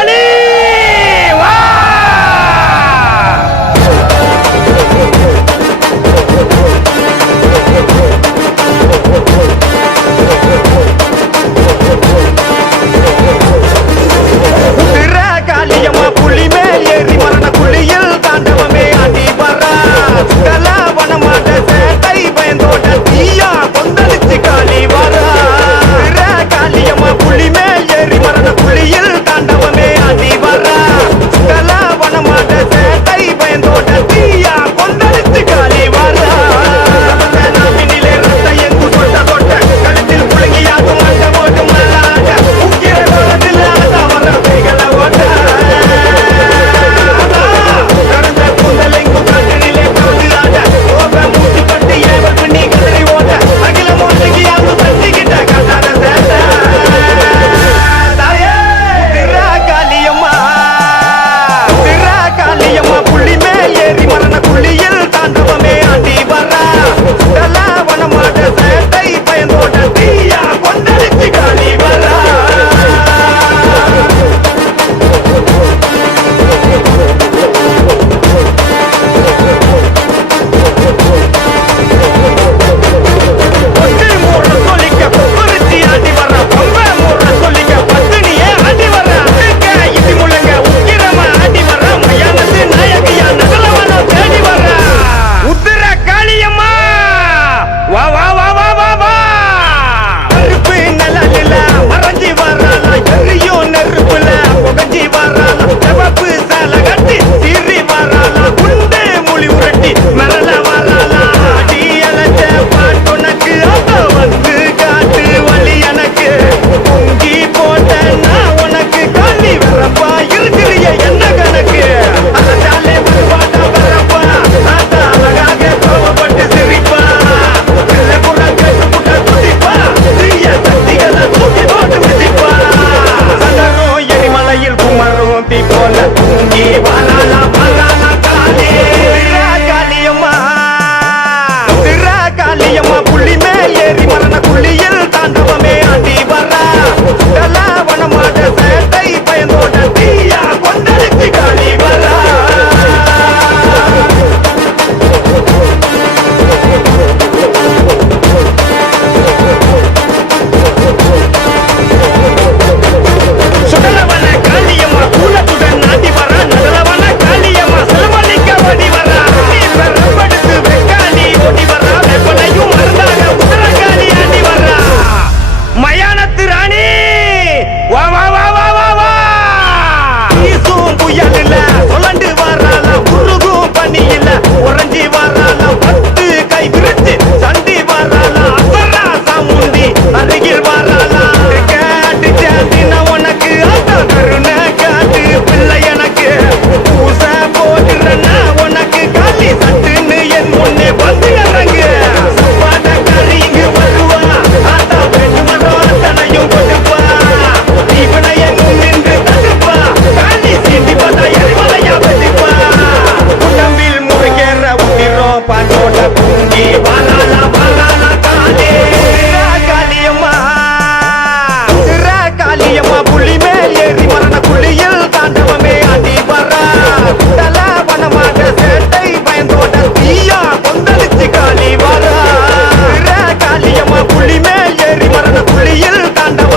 Allez திரா புள்ளி மேல் ஏறி மரண குழியில் புள்ளியில் தாண்ட